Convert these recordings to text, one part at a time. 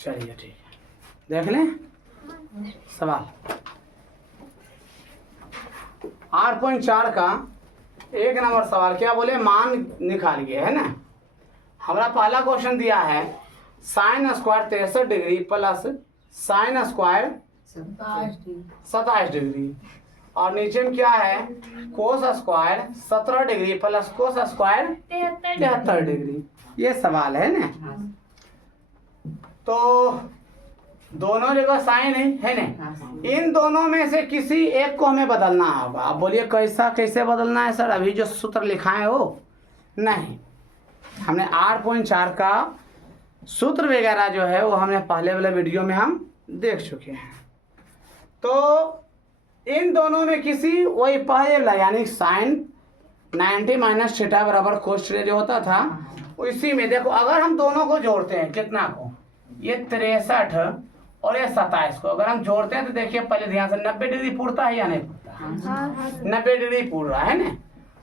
चलिए ठीक है, देख लें सवाल 8.4 का 1 नंबर सवाल। क्या बोले, मान निकालिए, है ना। हमारा पहला क्वेश्चन दिया है sine square 63 degree plus sine square 27 degree, और नीचे में क्या है cos square 17 degree plus cos square 73 degree. ये सवाल है ना। तो दोनों जगह साइन है ना। इन दोनों में से किसी एक को हमें बदलना होगा। अब बोलिए कैसे बदलना है सर, अभी जो सूत्र लिखा है वो नहीं। हमने 8.4 का सूत्र वगैरह जो है वो हमने पहले वाले वीडियो में हम देख चुके हैं। तो इन दोनों में किसी वही पहले वाला यानी साइन 90 माइनस थीटा बराबर कोस थीटा जो होता था उसी में देखो, अगर हम दोनों को जोड़ते हैं कितना को, ये 63 और ये 27 को अगर हम जोड़ते हैं तो देखिए पहले ध्यान से 90 डिग्री पूरता है या नहीं पूरता? 90 डिग्री पूर रहा है ना।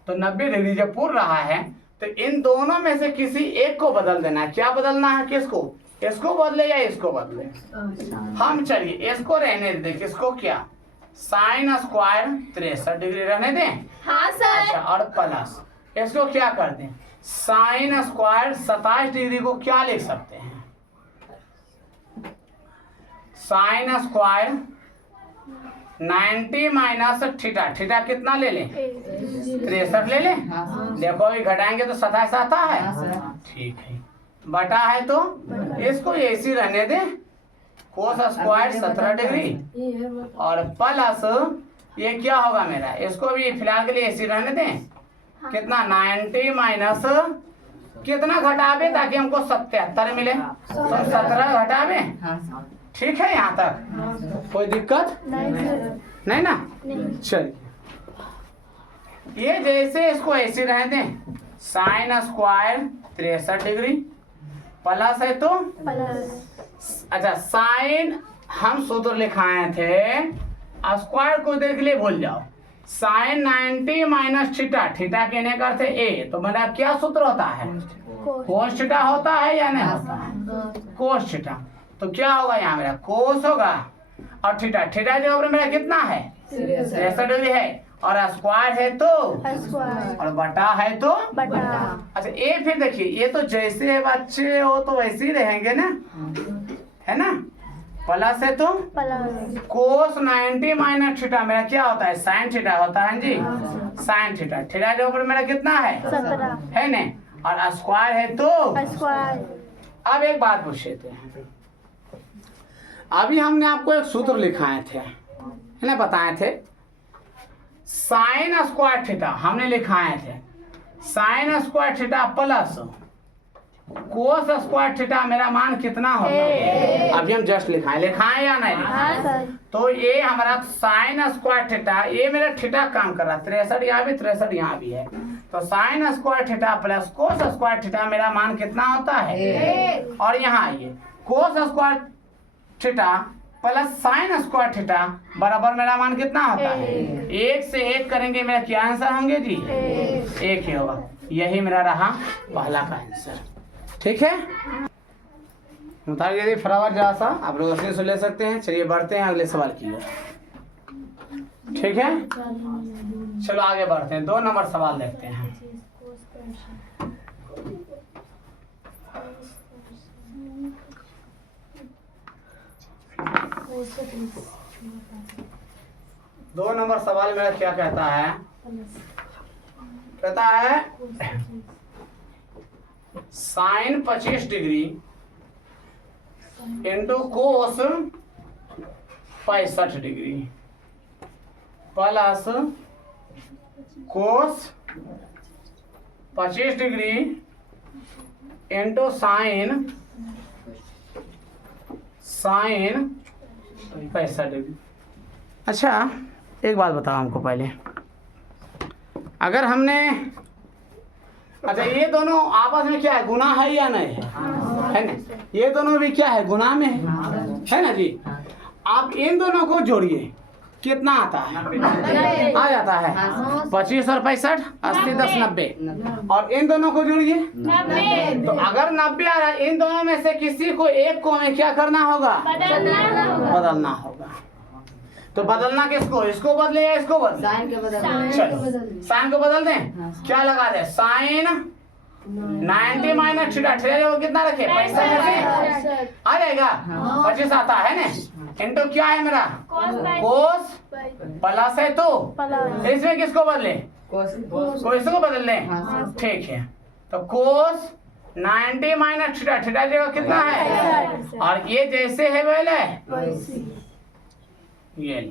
तो 90 डिग्री जब पूर रहा है तो इन दोनों में से किसी एक को बदल देना है। क्या बदलना है, किसको? इसको बदले या इसको बदले? हम चलिए इसको रहने दें, किसको? क्या साइन स्क्वायर 63 डिग्री रहने दें। हाँ सर। अच्छा, और प्लस इसको क्या कर दें साइन स्क्वायर 27 डिग्री को क्या लिख सकते हैं? Sine square 90 minus theta, theta कितना ले लें? 63 ले लें। देखो अभी घटाएंगे तो 27 आता है। ठीक है, बटा है तो इसको ऐसी रहने दें कोस स्क्वायर 17 डिग्री और प्लस ये क्या होगा मेरा, इसको भी फिलहाल के लिए ऐसी रहने दें। कितना 90 माइनस कितना घटावे ताकि हमको 77 मिले, तो 17 घटावे। ठीक है, यहाँ तक कोई दिक्कत नहीं ना। चलिए ये जैसे इसको ऐसे रहने दें साइन स्क्वायर 63 डिग्री प्लस है तो अच्छा साइन हम सूत्र लिखाए थे, स्क्वायर को देख लिए भूल जाओ। साइन 90 माइनस थीटा, थीटा कहने का अर्थ है ए, तो मेरा क्या सूत्र होता है? कोस थीटा होता है या नहीं होता है? Cos theta. तो क्या होगा यहाँ मेरा कोस होगा और थीटा, थीटा जो मेरा कितना है 63 डिग्री है और स्क्वायर है तो और बटा है तो बटा। अच्छा ये फिर देखिए ये तो जैसे बच्चे हो तो वैसे ही रहेंगे ना, है ना। प्लस है तो कोस 90 माइनस थीटा मेरा क्या होता है साइन थीटा होता है जी। साइन थीटा, थीटा के ऊपर मेरा कितना है ना, और स्क्वायर है तो अब एक बात पूछ लेते हैं। अभी हमने आपको एक सूत्र लिखाए थे, है ना, बताए थे साइन स्क्वायर थीटा हमने लिखाए थे। Sine square theta plus cos square theta मेरा मान कितना होगा? अभी हम जस्ट लिखाए या नहीं लिखाए? तो ये हमारा साइन स्क्वायर थीटा, ये मेरा थीटा काम कर रहा है 63 यहाँ भी 63 यहाँ भी है, तो sine square theta plus cos square theta मेरा मान कितना होता है? और यहाँ ये cos square theta plus sine square theta बराबर मेरा मान कितना होता है? 1 से 1 करेंगे मेरा क्या आंसर होंगे जी? 1 ही होगा। यही मेरा रहा पहला का आंसर। ठीक है, मुताबिक फटाफट जरा सा आप लोग से ले सकते हैं। चलिए बढ़ते हैं अगले सवाल की ओर। ठीक है, चलो आगे बढ़ते हैं, 2 नंबर सवाल देखते हैं। दो नंबर सवाल मेरा क्या कहता है? कहता है sine 25 degree into cos 65 degree plus cos 25 degree into sine 65 degree. अच्छा एक बात बताओ हमको पहले, अगर हमने अच्छा ये दोनों आपस में क्या है गुना है या नहीं है ना? ये दोनों भी क्या है गुना में है ना जी। आप इन दोनों को जोड़िए, कितना आता है? आ जाता है 25 और 65, 80 10 90। और इन दोनों को जोड़िए तो अगर 90 आ रहा है, इन दोनों में से किसी को एक को हमें क्या करना होगा? बदलना होगा। तो बदलना किसको? इसको बदले या इसको बदले? चलो साइन को बदल दें। क्या लगा दे? Sine 90 minus theta. थीटा को कितना रखे? 65 आ जाएगा। 25 आता है ना। इनटू क्या है मेरा? कोस प्लस है तो इसमें किसको बदले? को इसको बदल लें। ठीक है तो कोस 90 माइनस थीटा। थीटा जगह कितना है? और ये जैसे है वैसे ये।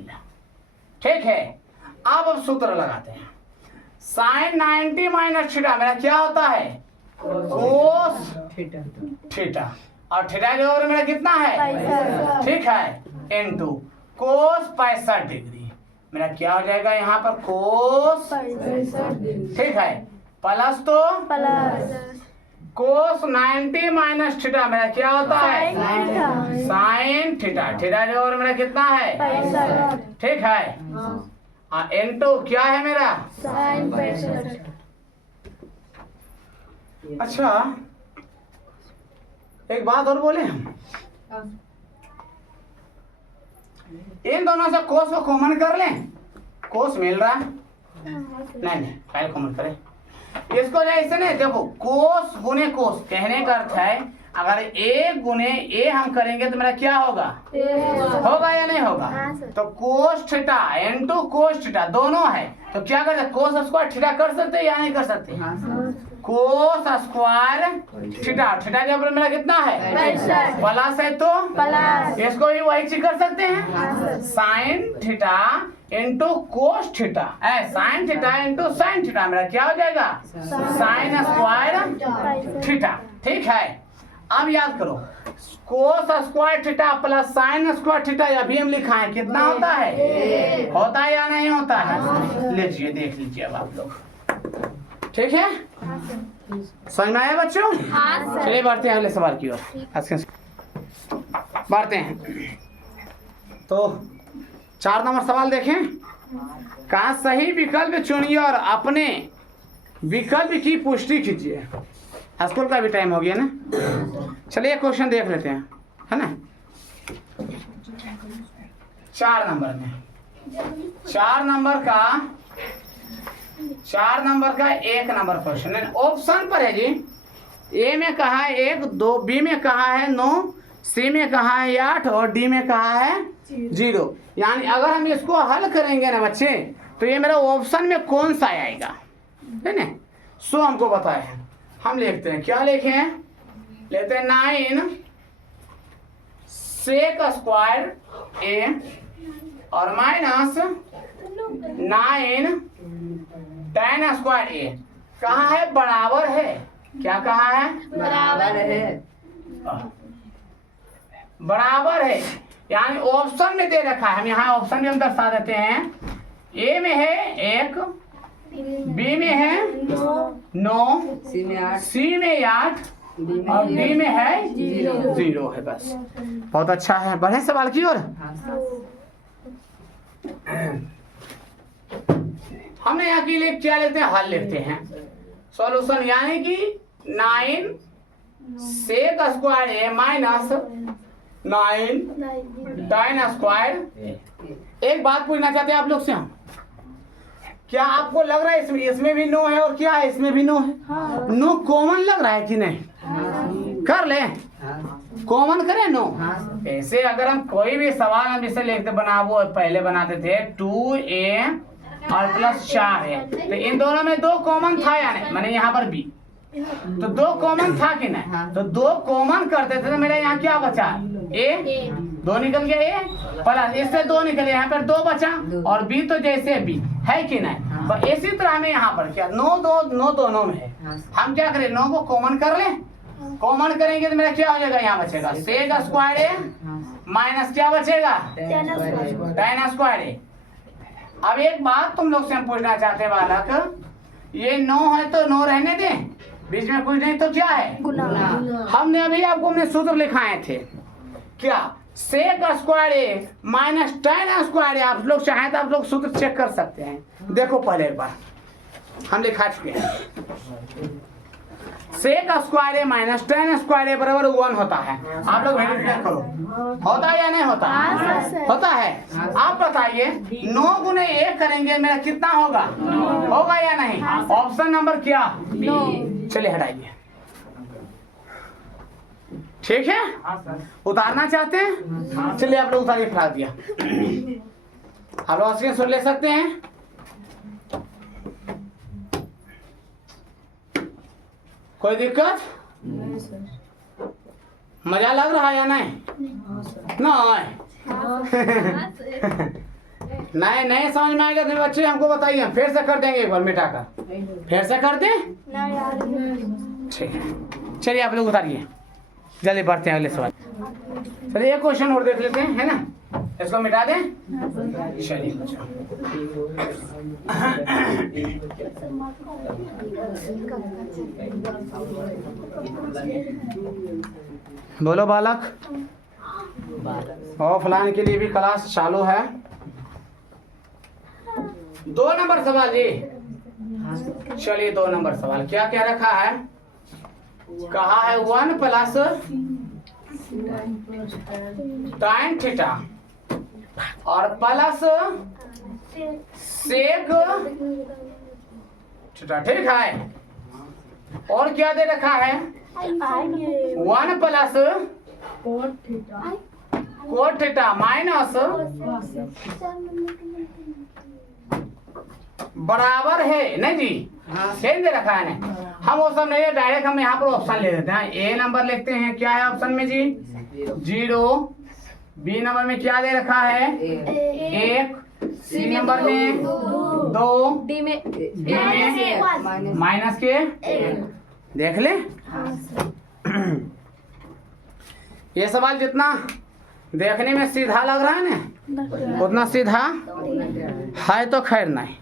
ठीक है अब सूत्र लगाते हैं। साइन 90 माइनस थीटा मेरा क्या होता है? Cos theta. और थीटा के ओर मेरा कितना है? ठीक है इनटू कोस 65 डिग्री। मेरा क्या हो जाएगा यहाँ पर? कोस। ठीक है प्लस तो कोस 90 माइनस थीटा मेरा क्या होता है? Sine theta. थीटा के ओर मेरा कितना है? ठीक है इनटू क्या है मेरा? अच्छा एक बात और बोले हम, इन दोनों से कोस को कॉमन कर लें। कोस मिल रहा है नहीं पहले कॉमन करें इसको। जैसे नहीं देखो कोस गुने कोस कहने का अर्थ है अगर ए गुने ए हम करेंगे तो मेरा क्या होगा? होगा या नहीं होगा? तो cos theta into cos theta दोनों है तो क्या करते? कोस स्क्वायर थीटा कर सकते या नहीं कर सकते? Cos square theta. थीटा के ऊपर मेरा कितना है? प्लस है तो इसको भी वही चीज कर सकते हैं। Sine theta into cos theta. Sine theta into sine theta मेरा क्या हो जाएगा? Sine square theta. ठीक है अब याद करो cos square theta plus sine square theta अभी हम लिखा है कितना होता है? होता है या नहीं होता है? लीजिए देख लीजिए अब आप लोग। ठीक है समझ में आया बच्चों? चलिए बढ़ते हैं अगले सवाल की ओर। बढ़ते हैं तो 4 नंबर सवाल देखें। कहा सही विकल्प चुनिए और अपने विकल्प की पुष्टि कीजिए। स्कूल का भी टाइम हो गया ना। चलिए क्वेश्चन देख लेते हैं है ना। 4 नंबर में 4 नंबर का 1 नंबर क्वेश्चन है। ऑप्शन पर है जी। ए में कहा है 1 2, बी में कहा है 9, सी में कहा है 8 और डी में कहा है 0। यानी अगर हम इसको हल करेंगे ना बच्चे तो ये मेरा ऑप्शन में कौन सा आएगा है ना। सो हमको बताया है। हम लिखते हैं क्या लिखे हैं? लेते हैं 9 सेक स्क्वायर ए और माइनस 9 tan स्क्वायर ए। कहा है? बराबर है। क्या कहा है? बराबर है। यानी ऑप्शन में दे रखा है। हम यहाँ ऑप्शन में हम दर्शा देते हैं। ए में है 1, बी में है 9, सी में 8 और डी में है 0 है। बस बहुत अच्छा है। बढ़े सवाल की ओर। हमने यहाँ के लिए क्या लेते हैं? हल लेते हैं। सॉल्यूशन यानी कि 9 सेक स्क्वायर ए माइनस 9 tan स्क्वायर। एक बात पूछना चाहते हैं आप लोग से हम, क्या आपको लग रहा है इसमें भी 9 है और क्या है इसमें भी 9 है? 9 कॉमन लग रहा है कि नहीं? कर ले कॉमन करें 9। ऐसे अगर हम कोई भी सवाल हम इसे लिखते वो पहले बनाते थे 2a और प्लस 4 है तो इन दोनों में 2 कॉमन था या नहीं? मैंने यहाँ पर b तो 2 कॉमन था कि नहीं? तो 2 कॉमन करते थे तो मेरा यहाँ क्या बचा? a 2 निकल गया a प्लस इससे 2 निकल गया यहाँ पर 2 बचा और b तो जैसे b है कि नहीं। तो इसी तरह हमें यहाँ पर क्या 9 दोनों में है। हम क्या करें 9 को कॉमन कर लें। कॉमन करेंगे तो मेरा क्या हो जाएगा? यहाँ बचेगा सेक स्क्वायर ए माइनस क्या बचेगा? tan स्क्वायर ए। अब एक बात तुम लोग से हम पूछना चाहते हैं बालक, ये 9 है तो 9 रहने दें, बीच में कुछ नहीं तो क्या है? हमने अभी आपको हमने सूत्र लिखाए थे क्या? सेक स्क्वायर ए माइनस tan स्क्वायर ए। आप लोग चाहें तो आप लोग सूत्र चेक कर सकते हैं। देखो पहले एक बार हम लिखा चुके हैं। सेक स्क्वायर ए माइनस tan स्क्वायर ए बराबर 1 होता है। आप लोग वेरीफाई करो, होता है या नहीं होता? होता है। आप बताइए 9 गुने 1 करेंगे मेरा कितना होगा? होगा या नहीं? ऑप्शन नंबर क्या? चलिए हटाइए। ठीक है, उतारना चाहते हैं? चलिए आप लोग उतारिए, फटा दिया। आप लोग स्क्रीन शॉट ले सकते हैं। कोई दिक्कत? मजा लग रहा है या नहीं? नहीं नहीं समझ में आएगा तो बच्चे हमको बताइए, हम फिर से कर देंगे एक बार मिटा कर। फिर से कर दे? ठीक है, चलिए आप लोग उतारिए, जल्दी बढ़ते हैं अगले सवाल। चलिए एक क्वेश्चन और देख लेते हैं, है ना? इसको मिटा दें। चलिए बोलो बालक। ऑफलाइन के लिए भी क्लास चालू है। 2 नंबर सवाल जी। चलिए 2 नंबर सवाल क्या क्या रखा है? कहा है 1 प्लस tan थीटा और प्लस सेक थीटा। ठीक है, और क्या दे रखा है? 1 प्लस कोट थीटा माइनस बराबर है नहीं जी? सेम दे रखा है ना। हम वो सब नहीं है, डायरेक्ट हम यहाँ पर ऑप्शन ले लेते हैं। ए नंबर लिखते हैं, क्या है ऑप्शन में जी? 0। बी नंबर में क्या दे रखा है? 1। सी नंबर में 2। डी में माइनस के। देख ले। ये सवाल जितना देखने में सीधा लग रहा है ना, उतना सीधा है तो खैर नहीं।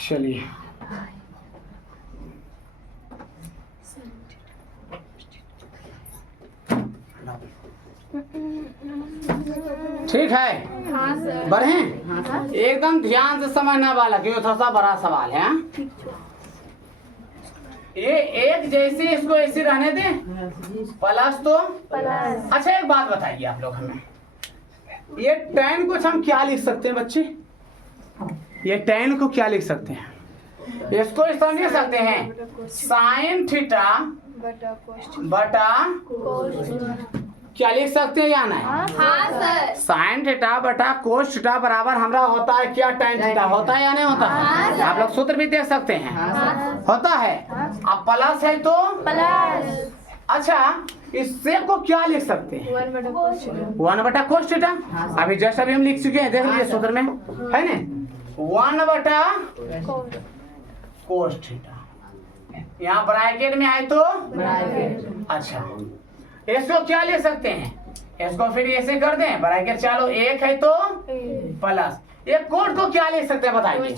चलिए ठीक है, बढ़े? एकदम ध्यान से समझना वाला, क्योंकि थोड़ा सा बड़ा सवाल है। ये एक जैसे इसको ऐसे रहने दे, प्लस तो प्लस। अच्छा एक बात बताइए आप लोग हमें, ये tan को हम क्या लिख सकते हैं बच्चे? ये tan को क्या लिख सकते हैं? इसको इस तरह लिख सकते हैं साइन थीटा बटा क्या लिख सकते हैं या नहीं? हाँ सर। साइन थीटा बटा कोस थीटा बराबर हमारा होता है क्या? tan theta. होता है या नहीं होता है? आप लोग सूत्र भी देख सकते हैं। होता है। अब प्लस है तो प्लस। अच्छा इससे को क्या लिख सकते हैं? 1 बटा कोस थीटा। अभी जैसा भी हम लिख चुके हैं, देख लीजिए सूत्र में है ना, 1 बटा कोस थीटा। यहाँ ब्रैकेट में है तो अच्छा इसको क्या ले सकते हैं? इसको फिर ऐसे कर दें, ब्रैकेट चालो 1 है तो प्लस। ये कोड को क्या ले सकते हैं बताइए?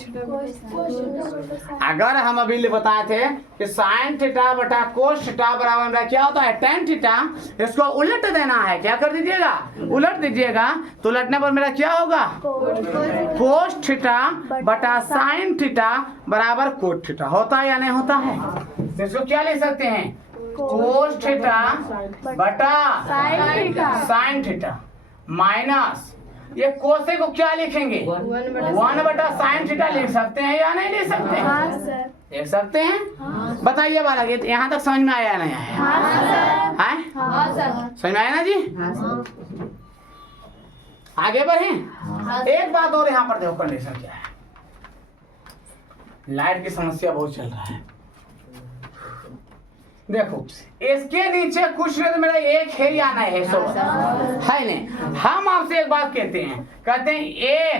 अगर हम अभी बताए थे कि साइन थीटा बटा कोस थीटा बराबर मेरा क्या होता है? tan theta. इसको उलट देना है, क्या कर दीजिएगा? उलट दीजिएगा। तो उलटने पर मेरा क्या होगा? कोस थीटा बटा साइन थीटा बराबर कोट थीटा। होता है या नहीं होता है? इसको क्या ले सकते हैं? कोस थीटा बटा साइन थीटा माइनस ये कोसे को क्या लिखेंगे? 1 बटा साइन थीटा लिख सकते हैं या नहीं लिख सकते हैं? हाँ सर। लिख सकते हैं। बताइए बालक, ये यहाँ तक समझ में आया या नहीं आया? हाँ सर। समझ में आया ना जी? आगे बढ़े। एक बात और यहाँ पर देखो, कंडीशन क्या है? लाइट की समस्या बहुत चल रहा है। देखो इसके नीचे कुछ नहीं तो मेरा 1 है या नहीं है? सो है नहीं। हम आपसे एक बात कहते हैं, कहते हैं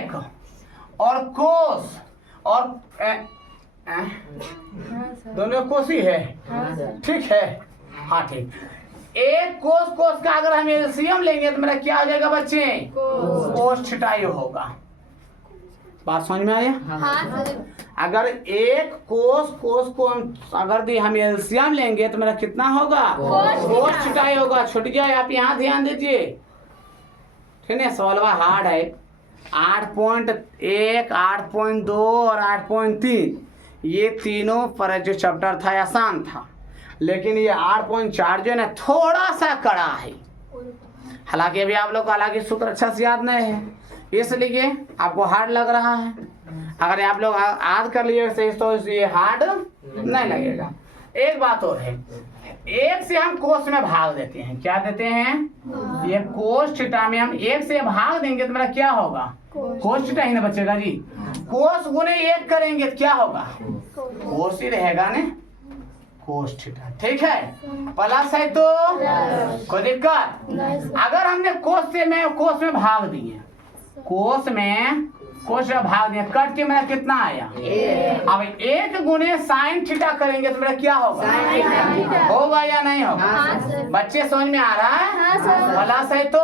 1 और कोस और दोनों कोस ही है। ठीक है, हाँ ठीक। 1 कोस का अगर हम एलसीएम लेंगे तो मेरा क्या हो जाएगा बच्चे? कोस थीटा होगा। बात समझ में आया? हाँ सर। अगर एक कोस को हम एलसीएम लेंगे तो मेरा कितना होगा? कोस छुटाई होगा। छुट गया। आप यहाँ ध्यान दीजिए, ठीक है। सवाल हार्ड है। 8.1, 8.2 और 8.3 ये तीनों पर जो चैप्टर था आसान था, लेकिन ये 8.4 जो है ना थोड़ा सा कड़ा है। हालांकि अभी आप लोग को हालांकि सूत्र अच्छा से याद नहीं है, इसलिए आपको हार्ड लग रहा है। अगर आप लोग याद कर लिए तो ये हार्ड नहीं लगेगा। एक बात और है, एक से हम कोस में भाग देते हैं। क्या देते हैं? ये कोस थीटा में हम एक से भाग देंगे तो मेरा क्या होगा? कोस थीटा ही ना बचेगा जी। कोस गुने एक करेंगे तो क्या होगा? कोस ही रहेगा ने, कोस थीटा। ठीक है, प्लस है तो कोई दिक्कत? अगर हमने कोस में भाग दिए, कोस में भाग दिया, कट के मेरा कितना आया? अब एक गुने साइन थीटा करेंगे तो मेरा क्या होगा? होगा या नहीं होगा? बच्चे समझ में आ रहा है? प्लस है तो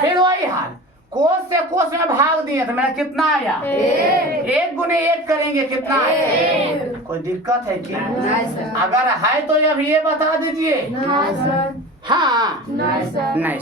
फिर वही हाल, कोस से कोस में भाग दिए तो मेरा कितना आया? एक गुने एक करेंगे कितना आया? कोई दिक्कत है कि? अगर है तो अब ये बता दीजिए। हाँ नहीं।